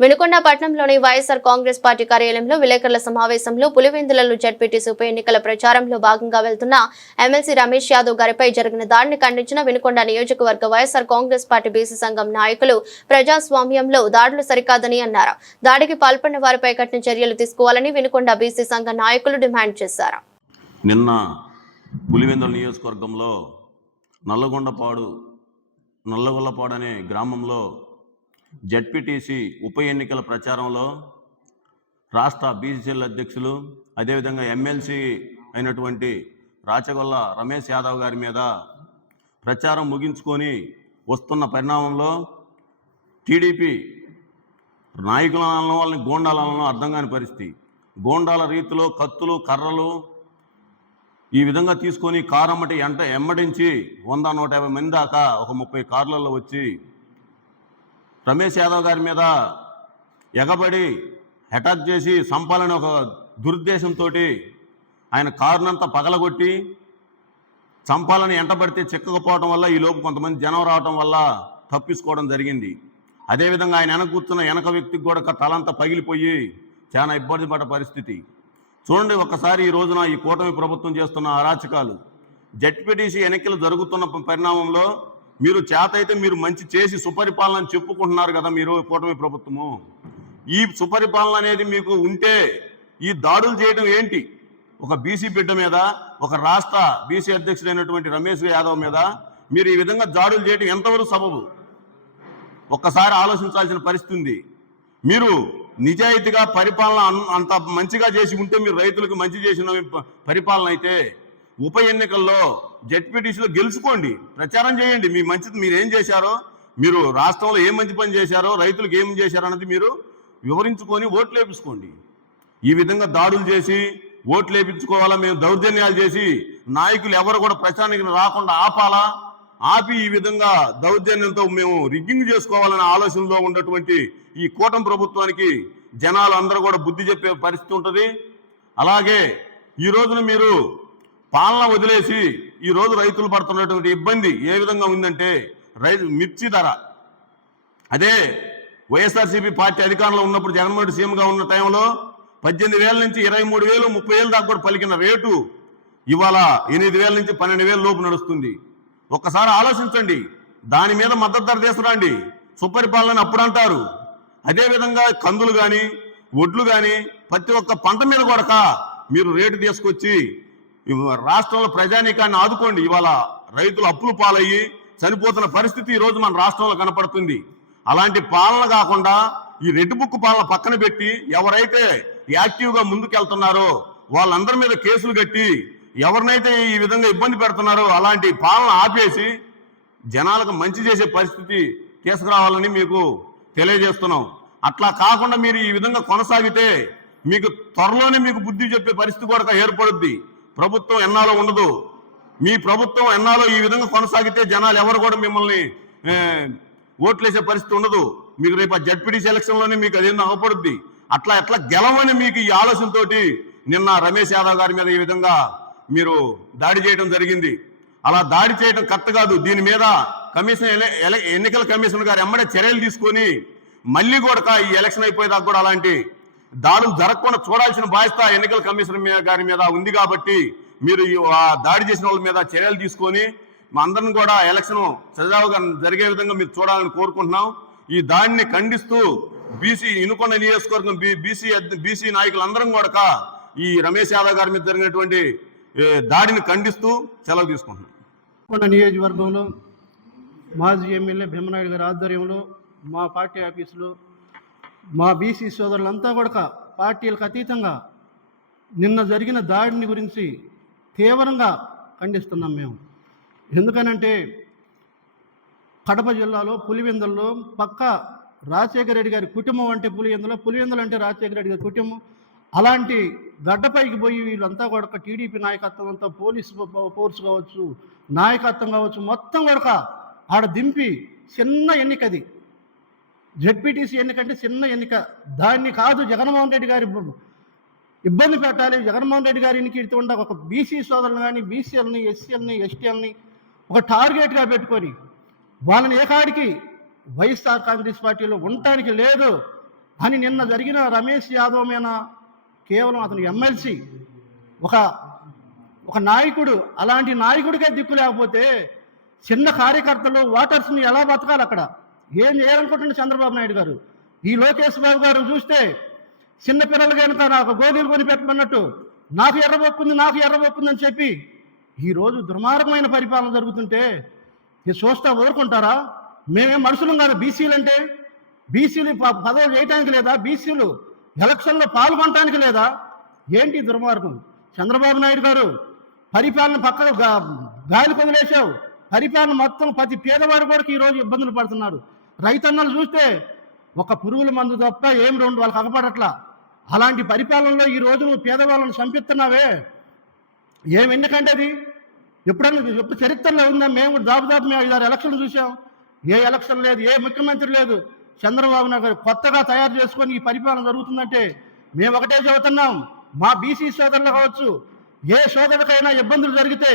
వినుకొండ పట్టణంలోని వైఎస్ఆర్ కాంగ్రెస్ పార్టీ కార్యాలయంలో విలేకరుల సమావేశంలో పులివెందులలో జడ్పీటీసీ ఉప ఎన్నికల ప్రచారంలో భాగంగా వెళ్తున్న ఎమ్మెల్సీ రమేష్ యాదవ్ గారిపై జరిగిన దాడిని ఖండించిన వినుకొండ నియోజకవర్గ వైఎస్ఆర్ కాంగ్రెస్ పార్టీ బీసీ సంఘం నాయకులు ప్రజాస్వామ్యంలో దాడులు సరికాదని అన్నారు. దాడికి పాల్పడిన వారిపై కఠిన చర్యలు తీసుకోవాలని వినుకొండ బీసీ సంఘ నాయకులు డిమాండ్ చేశారు. నిన్న పులివెందుల నియోజకవర్గంలో నల్లగొండపాడు నల్లగొల్లపాడు అనే గ్రామంలో జడ్పీటీసీ ఉప ఎన్నికల ప్రచారంలో రాష్ట్ర బీసీసీఎల్ అధ్యక్షులు అదేవిధంగా ఎమ్మెల్సీ అయినటువంటి రాచగొల్ల రమేష్ యాదవ్ గారి మీద ప్రచారం ముగించుకొని వస్తున్న పరిణామంలో టీడీపీ నాయకులను వాళ్ళని గోండాలను అర్థం కాని పరిస్థితి. గోండాల రీతిలో కత్తులు కర్రలు ఈ విధంగా తీసుకొని కారు అమ్మటి ఎంట ఎమ్మడించి వంద నూట యాభై మంది దాకా ఒక ముప్పై కార్లలో వచ్చి రమేష్ యాదవ్ గారి మీద ఎగబడి అటాక్ చేసి సంపాలని ఒక దురుద్దేశంతో ఆయన కారునంతా పగలగొట్టి చంపాలని ఎంటబడితే చిక్కకపోవడం వల్ల ఈ లోపు కొంతమంది జనం రావడం వల్ల తప్పించుకోవడం జరిగింది. అదేవిధంగా ఆయన వెనక కూర్చున్న వెనక వ్యక్తికి కూడా తలంతా పగిలిపోయి చాలా ఇబ్బంది పడ్డ పరిస్థితి. చూడండి ఒకసారి ఈ రోజున ఈ కూటమి ప్రభుత్వం చేస్తున్న అరాచకాలు. జడ్పీటీసీ ఎన్నికలు జరుగుతున్న పరిణామంలో మీరు చేత అయితే మీరు మంచి చేసి సుపరిపాలన చెప్పుకుంటున్నారు కదా మీరు కూటమి ప్రభుత్వము. ఈ సుపరిపాలన అనేది మీకు ఉంటే ఈ దాడులు చేయడం ఏంటి? ఒక బీసీ బిడ్డ మీద ఒక రాష్ట్ర బీసీ అధ్యక్షుడైనటువంటి రమేష్ యాదవ్ మీద మీరు ఈ విధంగా దాడులు చేయడం ఎంతవరకు సబబు? ఒక్కసారి ఆలోచించాల్సిన పరిస్థితి ఉంది. మీరు నిజాయితీగా పరిపాలన అంత మంచిగా చేసి ఉంటే మీరు రైతులకు మంచి చేసిన పరిపాలన అయితే ఉప ఎన్నికల్లో జడ్పీటీసీలో గెలుచుకోండి. ప్రచారం చేయండి. మీ మంచిది మీరు ఏం చేశారో మీరు రాష్ట్రంలో ఏం మంచి పని చేశారో రైతులకు ఏం చేశారో అన్నది మీరు వివరించుకొని ఓట్లు వేపించుకోండి. ఈ విధంగా దాడులు చేసి ఓట్లు వేపించుకోవాలా మేము దౌర్జన్యాలు చేసి నాయకులు ఎవరు కూడా ప్రచారానికి రాకుండా ఆపాలా? ఆపి ఈ విధంగా దౌర్జన్యంతో మేము రిగ్గింగ్ చేసుకోవాలనే ఆలోచనలో ఉన్నటువంటి ఈ కూటమి ప్రభుత్వానికి జనాలు అందరూ కూడా బుద్ధి చెప్పే పరిస్థితి ఉంటుంది. అలాగే ఈ రోజున మీరు పాలన వదిలేసి ఈ రోజు రైతులు పడుతున్నటువంటి ఇబ్బంది ఏ విధంగా ఉందంటే రైతు మిర్చి ధర. అదే వైఎస్ఆర్సీపీ పార్టీ అధికారంలో ఉన్నప్పుడు జగన్మోహన్ రెడ్డి సీఎంగా ఉన్న టైంలో పద్దెనిమిది వేల నుంచి ఇరవై మూడు వేలు ముప్పై వేలు దాకా కూడా పలికిన రేటు ఇవాళ ఎనిమిది వేల నుంచి పన్నెండు వేల లోపు నడుస్తుంది. ఒక్కసారి ఆలోచించండి. దాని మీద మద్దతు ధర తీసుకురండి. సుపరిపాలన అప్పుడు అంటారు. అదేవిధంగా కందులు కానీ ఒడ్లు కానీ ప్రతి ఒక్క పంట మీద కూడా మీరు రేటు తీసుకొచ్చి రాష్ట్రంలో ప్రజానీకాన్ని ఆదుకోండి. ఇవాళ రైతులు అప్పులు పాలయ్యి చనిపోతున్న పరిస్థితి ఈ రోజు మన రాష్ట్రంలో కనపడుతుంది. అలాంటి పాలన కాకుండా ఈ రెడ్ బుక్ పాలన పక్కన పెట్టి ఎవరైతే యాక్టివ్గా ముందుకెళ్తున్నారో వాళ్ళందరి మీద కేసులు కట్టి ఎవరినైతే ఈ విధంగా ఇబ్బంది పెడుతున్నారో అలాంటి పాలన ఆపేసి జనాలకు మంచి చేసే పరిస్థితి తీసుకురావాలని మీకు తెలియజేస్తున్నాం. అట్లా కాకుండా మీరు ఈ విధంగా కొనసాగితే మీకు త్వరలోనే మీకు బుద్ధి చెప్పే పరిస్థితి కూడా ఏర్పడుద్ది. ప్రభుత్వం ఎన్నాలో ఉండదు. మీ ప్రభుత్వం ఎన్నాలో ఈ విధంగా కొనసాగితే జనాలు ఎవరు కూడా మిమ్మల్ని ఓట్లేసే పరిస్థితి ఉండదు. మీకు రేపు జడ్పీటీసీ ఎలక్షన్లోనే మీకు అదేందో అవపడుద్ది. అట్లా ఎట్లా గెలవని మీకు ఈ ఆలోచనతోటి నిన్న రమేష్ యాదవ్ గారి మీద ఈ విధంగా మీరు దాడి చేయడం జరిగింది. అలా దాడి చేయడం కరెక్ట్ కాదు. దీని మీద కమిషన్ ఎల- ఎన్నికల కమిషన్ గారు ఎమ్మడే చర్యలు తీసుకొని మళ్ళీ కూడా ఈ ఎలక్షన్ అయిపోయేదాకా కూడా అలాంటి దాడులు జరగకుండా చూడాల్సిన బాధ్యత ఎన్నికల కమిషన్ మీద గారి మీద ఉంది కాబట్టి మీరు ఆ దాడి చేసిన వాళ్ళ మీద చర్యలు తీసుకొని మా అందరం కూడా ఎలక్షన్ సజావుగా జరిగే విధంగా మీరు చూడాలని కోరుకుంటున్నాం. ఈ దాడిని ఖండిస్తూ బీసీ ఇనుకొండ నియోజకవర్గం బీసీ బీసీ నాయకులందరం కూడా ఈ రమేష్ యాదవ్ గారి మీద జరిగినటువంటి దాడిని ఖండిస్తూ సెలవు తీసుకుంటున్నాం. నియోజకవర్గంలో మాజీ ఎమ్మెల్యే భీమనాయుడు గారి ఆధ్వర్యంలో మా పార్టీ ఆఫీసులో మా బీసీ సోదరులంతా కూడా పార్టీలకు అతీతంగా నిన్న జరిగిన దాడిని గురించి తీవ్రంగా ఖండిస్తున్నాం మేము. ఎందుకనంటే కడప జిల్లాలో పులివెందుల్లో పక్క రాజశేఖర రెడ్డి గారి కుటుంబం అంటే పులివెందులో పులివెందులు అంటే రాజశేఖర రెడ్డి గారి కుటుంబం. అలాంటి గడ్డపైకి పోయి వీళ్ళంతా కూడా టీడీపీ నాయకత్వం అంతా పోలీసు ఫోర్స్ కావచ్చు నాయకత్వం కావచ్చు మొత్తం కూడా ఆడ దింపి చిన్న ఎన్నికది. జడ్పీటీసీ ఎన్నికంటే చిన్న ఎన్నిక. దాన్ని కాదు జగన్మోహన్ రెడ్డి గారి ఇబ్బంది పెట్టాలి. జగన్మోహన్ రెడ్డి గారి ఎన్నిక ఉండ ఒక బీసీ సోదరులు కానీ బీసీఎల్ని ఎస్సీఎల్ని ఎస్టీఎల్ని ఒక టార్గెట్గా పెట్టుకొని వాళ్ళని ఏకాడికి వైఎస్ఆర్ కాంగ్రెస్ పార్టీలో ఉండటానికి లేదు అని నిన్న జరిగిన రమేష్ యాదవ్ మీద కేవలం అతను ఎమ్మెల్సీ. ఒక ఒక నాయకుడు అలాంటి నాయకుడికే దిక్కు లేకపోతే చిన్న కార్యకర్తలు ఓటర్స్ని ఎలా బతకాలి అక్కడ? ఏం చేయాలనుకుంటున్నారు చంద్రబాబు నాయుడు గారు? ఈ లోకేష్ బాబు గారు చూస్తే చిన్న పిల్లలు కనుక నాకు గోధులు కొని పెట్టమన్నట్టు నాకు ఎర్రబొక్కుంది నాకు ఎర్రబొక్కుంది అని చెప్పి ఈరోజు దుర్మార్గమైన పరిపాలన జరుగుతుంటే ఇది చూస్తా ఊరుకుంటారా? మేమేం మనుషులం కాదు బీసీలు అంటే? బీసీలు ప- పదవులు చేయటానికి లేదా? బీసీలు ఎలక్షన్లో పాల్గొనటానికి లేదా? ఏంటి దుర్మార్గం? చంద్రబాబు నాయుడు గారు పరిపాలన పక్కన గాలి కొదిలేశావు పరిపాలన మొత్తం ప్రతి పేదవాడు కూడా ఈరోజు ఇబ్బందులు పడుతున్నాడు రైతన్నలు చూస్తే ఒక పురుగుల మందు తప్ప ఏం రెండు వాళ్ళకి అగపడట్లా అలాంటి పరిపాలనలో ఈ రోజు నువ్వు పేదవాళ్ళని చంపిస్తున్నావే. ఏం ఎందుకంటే అది? ఎప్పుడన్నా ఎప్పుడు చరిత్రలో ఉందా? మేము కూడా దాపు మేము ఐదారు ఎలక్షన్లు చూసాం ఏ ఎలక్షన్ లేదు ఏ ముఖ్యమంత్రి లేదు. చంద్రబాబు నాయుడు గారు కొత్తగా తయారు చేసుకొని ఈ పరిపాలన జరుగుతుందంటే మేము ఒకటే చెబుతున్నాం. మా బీసీ సోదరులు కావచ్చు ఏ సోదరుడికైనా ఇబ్బందులు జరిగితే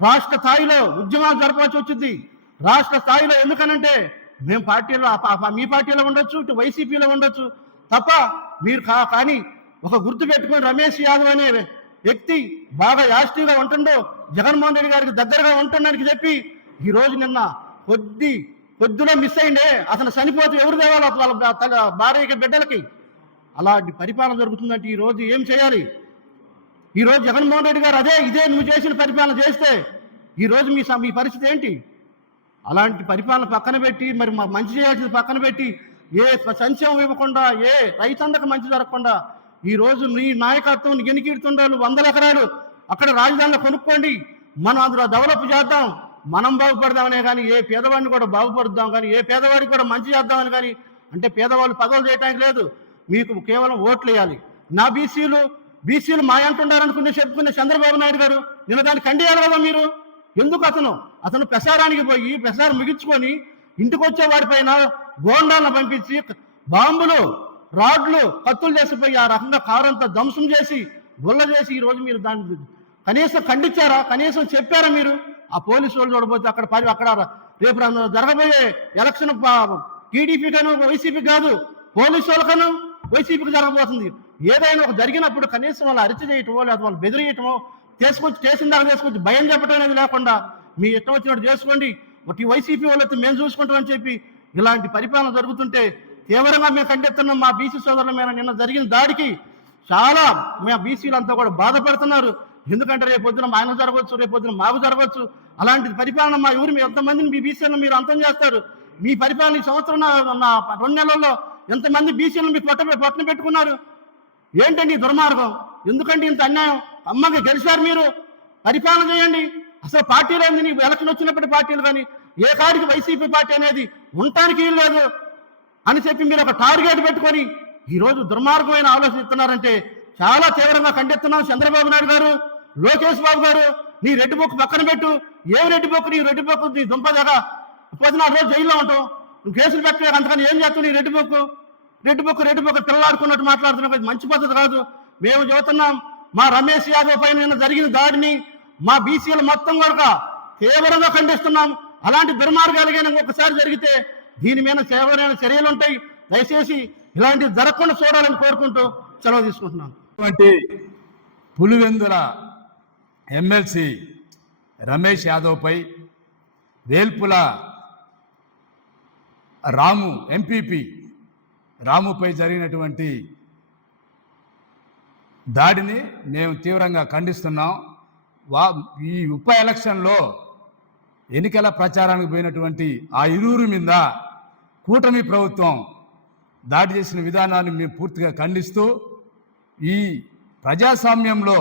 రాష్ట్ర స్థాయిలో ఉద్యమాలు జరపాల్సి వచ్చింది. రాష్ట్ర స్థాయిలో ఎందుకనంటే మేము పార్టీలో మీ పార్టీలో ఉండొచ్చు ఇటు వైసీపీలో ఉండొచ్చు. తప్ప మీరు కా కానీ ఒక గుర్తు పెట్టుకుని రమేష్ యాదవ్ అనే వ్యక్తి బాగా యాస్టివ్గా ఉంటుండో జగన్మోహన్ రెడ్డి గారికి దగ్గరగా ఉంటుండడానికి చెప్పి ఈ రోజు నిన్న కొద్ది కొద్దిలో మిస్ అయిండే. అతను చనిపోతే ఎవరు తేవాలి వాళ్ళ బా- భార్యకి బిడ్డలకి? అలాంటి పరిపాలన జరుగుతుందంటే ఈ రోజు ఏం చేయాలి? ఈరోజు జగన్మోహన్ రెడ్డి గారు అదే ఇదే నువ్వు చేసిన పరిపాలన చేస్తే ఈ రోజు మీ స- మీ పరిస్థితి ఏంటి? అలాంటి పరిపాలన పక్కన పెట్టి మరి మంచి చేయాల్సింది పక్కన పెట్టి ఏ సంక్షేమం ఇవ్వకుండా ఏ రైతందకు మంచి జరగకుండా ఈరోజు నీ నాయకత్వం ఎనికిడుతుండాలి వందల ఎకరాలు అక్కడ రాజధానిలో కొనుక్కోండి. మనం అందులో డెవలప్ చేద్దాం. మనం బాగుపడదామనే కానీ ఏ పేదవాడిని కూడా బాగుపడుద్దాం కానీ ఏ పేదవాడికి కూడా మంచి చేద్దామని కానీ అంటే పేదవాళ్ళు పదవులు చేయడానికి లేదు. మీకు కేవలం ఓట్లు వేయాలి. నా బీసీలు బీసీలు మా అంటుండారనుకునే చెప్పుకునే చంద్రబాబు నాయుడు గారు నిన్న దాన్ని ఖండియాలి కదా మీరు? ఎందుకు అతను? అతను ప్రసారానికి పోయి ప్రసారం ముగించుకొని ఇంటికి వచ్చే వాడిపైన గోండాలను పంపించి బాంబులు రాడ్లు కత్తులు చేసిపోయి ఆ రకంగా కారంతా ధ్వంసం చేసి గుల్ల చేసి ఈ రోజు మీరు దాన్ని కనీసం ఖండించారా? కనీసం చెప్పారా మీరు? ఆ పోలీసు వాళ్ళు చూడబోతే అక్కడ పరి అక్కడ రేపు జరగబోయే ఎలక్షన్ టీడీపీ కాను వైసీపీ కాదు పోలీసు వాళ్ళకను వైసీపీకి జరగబోతుంది. ఏదైనా ఒక జరిగినప్పుడు కనీసం వాళ్ళు అరిచి చేయటమో లేదా వాళ్ళు బెదిరియటమో చేసుకోవచ్చు చేసిన దాకా తీసుకొచ్చి భయం చెప్పడం అనేది లేకుండా మీ ఇష్టం వచ్చినట్టు చేసుకోండి. ఒకటి వైసీపీ వాళ్ళతో మేము చూసుకుంటామని చెప్పి ఇలాంటి పరిపాలన జరుగుతుంటే తీవ్రంగా మేము ఖండిస్తున్నాం మా బీసీ సోదరుల మీద నిన్న జరిగిన దాడికి చాలా మా బీసీలంతా కూడా బాధపడుతున్నారు. ఎందుకంటే రేపు పొద్దున మా ఆయన జరగవచ్చు రేపు పొద్దున మాకు జరగవచ్చు. అలాంటి పరిపాలన మా ఊరు మీ ఎంతమందిని మీ బీసీలను మీరు అంతం చేస్తారు? మీ పరిపాలన ఈ సంవత్సరం నా- రెండు నెలల్లో ఎంతమంది బీసీలను మీకు పొట్ట పొట్టన పెట్టుకున్నారు? ఏంటండి దుర్మార్గం? ఎందుకండి ఇంత అన్యాయం? అమ్మకి గెలిచారు మీరు. పరిపాలన చేయండి. అసలు పార్టీలు ఏంది? నీకు ఎలక్షన్ వచ్చినప్పటి పార్టీలు కానీ ఏ కాడికి వైసీపీ పార్టీ అనేది ఉండటానికి వీలు లేదు అని చెప్పి మీరు ఒక టార్గెట్ పెట్టుకొని ఈరోజు దుర్మార్గమైన ఆలోచిస్తున్నారంటే చాలా తీవ్రంగా ఖండిస్తున్నాం చంద్రబాబు నాయుడు గారు లోకేష్ బాబు గారు. నీ రెడ్డి బొక్కు పక్కన పెట్టు. ఏ రెడ్డి బొక్కు నీ రెడ్డి బుక్ నీ దుంపదగా పద్నాలుగు రోజు జైల్లో ఉంటావు. నువ్వు కేసులు పెట్టలేదు అంతకని ఏం చేస్తావు నీ red book red book red book పిల్లలాడుకున్నట్టు మాట్లాడుతున్నావు. మంచి పద్ధతి కాదు. మేము చెబుతున్నాం మా రమేష్ యాదవ్ పైన జరిగిన దాడిని మా బీసీలు మొత్తం కూడా తీవ్రంగా ఖండిస్తున్నాం. అలాంటి దుర్మార్గాలు కానీ ఒకసారి జరిగితే దీని మీద తీవ్రమైన చర్యలు ఉంటాయి. దయచేసి ఇలాంటివి జరగకుండా చూడాలని కోరుకుంటూ సెలవు తీసుకుంటున్నాను. పులివెందుల ఎమ్మెల్సీ రమేష్ యాదవ్పై వేల్పుల రాము ఎంపీపీ రాముపై జరిగినటువంటి దాడిని మేము తీవ్రంగా ఖండిస్తున్నాం. వా ఈ ఉప ఎలక్షన్లో ఎన్నికల ప్రచారానికి పోయినటువంటి ఆ ఇరువురు మీద కూటమి ప్రభుత్వం దాడి చేసిన విధానాన్ని మేము పూర్తిగా ఖండిస్తూ ఈ ప్రజాస్వామ్యంలో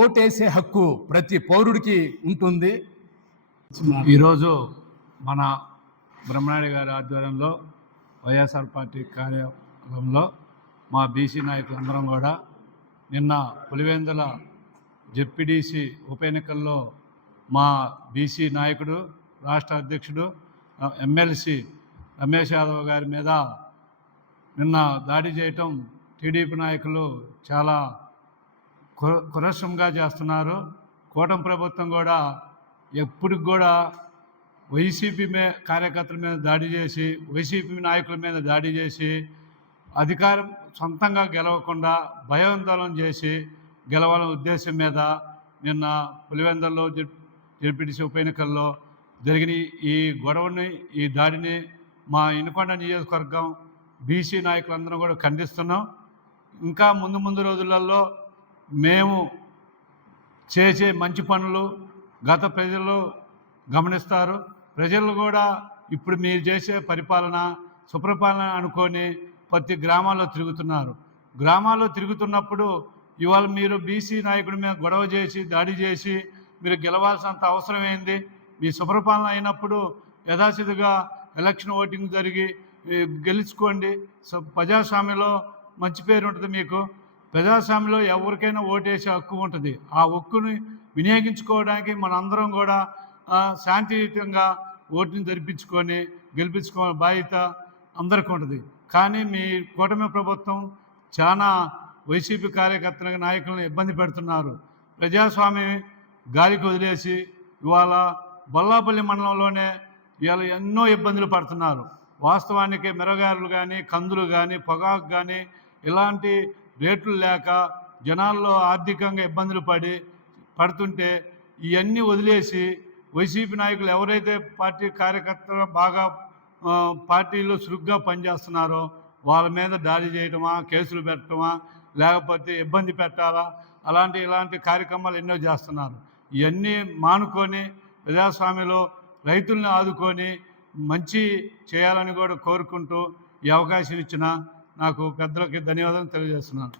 ఓటేసే హక్కు ప్రతి పౌరుడికి ఉంటుంది. ఈరోజు మన బ్రహ్మనాయుడు గారి ఆధ్వర్యంలో వైఎస్ఆర్ పార్టీ కార్యాలయంలో మా బీసీ నాయకులందరం కూడా నిన్న పులివెందుల జెడ్పీడీసీ ఉప ఎన్నికల్లో మా బీసీ నాయకుడు రాష్ట్ర అధ్యక్షుడు ఎమ్మెల్సీ రమేష్ యాదవ్ గారి మీద నిన్న దాడి చేయటం టీడీపీ నాయకులు చాలా కు- కురసంగా చేస్తున్నారు. కూటమి ప్రభుత్వం కూడా ఎప్పటికి కూడా వైసీపీ మే కార్యకర్తల మీద దాడి చేసి వైసీపీ నాయకుల మీద దాడి చేసి అధికారం సొంతంగా గెలవకుండా భయోందోళన చేసి గెలవాలనే ఉద్దేశం మీద నిన్న పులివెందల్లో జడ్పీటీసీ ఉప ఎన్నికల్లో జరిగిన ఈ గొడవని ఈ దాడిని మా ఇనుకొండ నియోజకవర్గం బీసీ నాయకులందరం కూడా ఖండిస్తున్నాం. ఇంకా ముందు ముందు రోజులలో మేము చేసే మంచి పనులు గత ప్రజలు గమనిస్తారు. ప్రజలు కూడా ఇప్పుడు మీరు చేసే పరిపాలన సుప్రపాలన అనుకొని ప్రతి గ్రామాల్లో తిరుగుతున్నారు. గ్రామాల్లో తిరుగుతున్నప్పుడు ఇవాళ మీరు బీసీ నాయకుడి మీద గొడవ చేసి దాడి చేసి మీరు గెలవాల్సినంత అవసరం ఏంది? మీ సుప్రపాలన అయినప్పుడు యథాశితిగా ఎలక్షన్ ఓటింగ్ జరిగి గెలుచుకోండి. సో ప్రజాస్వామ్యంలో మంచి పేరు ఉంటుంది మీకు. ప్రజాస్వామ్యంలో ఎవరికైనా ఓటేసే హక్కు ఉంటుంది. ఆ హక్కుని వినియోగించుకోవడానికి మనందరం కూడా శాంతియుతంగా ఓటుని జరిపించుకొని గెలిపించుకోవాలి బాధ్యత అందరికీ ఉంటుంది కానీ మీ కూటమి ప్రభుత్వం చాలా వైసీపీ కార్యకర్తలకు నాయకులను ఇబ్బంది పెడుతున్నారు. ప్రజాస్వామ్యం గాలికి వదిలేసి ఇవాళ బొల్లాపల్లి మండలంలోనే ఇవాళ ఎన్నో ఇబ్బందులు పడుతున్నారు. వాస్తవానికి మిరగారులు కానీ కందులు కానీ పొగాకు కానీ ఇలాంటి రేట్లు లేక జనాల్లో ఆర్థికంగా ఇబ్బందులు పడి పడుతుంటే ఇవన్నీ వదిలేసి వైసీపీ నాయకులు ఎవరైతే పార్టీ కార్యకర్తలు బాగా పార్టీలో చురుగ్గా పనిచేస్తున్నారో వాళ్ళ మీద దాడి చేయటమా కేసులు పెట్టడమా లేకపోతే ఇబ్బంది పెట్టాలా? అలాంటి ఇలాంటి కార్యక్రమాలు ఎన్నో చేస్తున్నారు. ఇవన్నీ మానుకొని ప్రజాస్వామ్యంలో రైతుల్ని ఆదుకొని మంచి చేయాలని కూడా కోరుకుంటూ ఈ అవకాశం ఇచ్చిన నాకు పెద్దలకి ధన్యవాదాలు తెలియజేస్తున్నాను.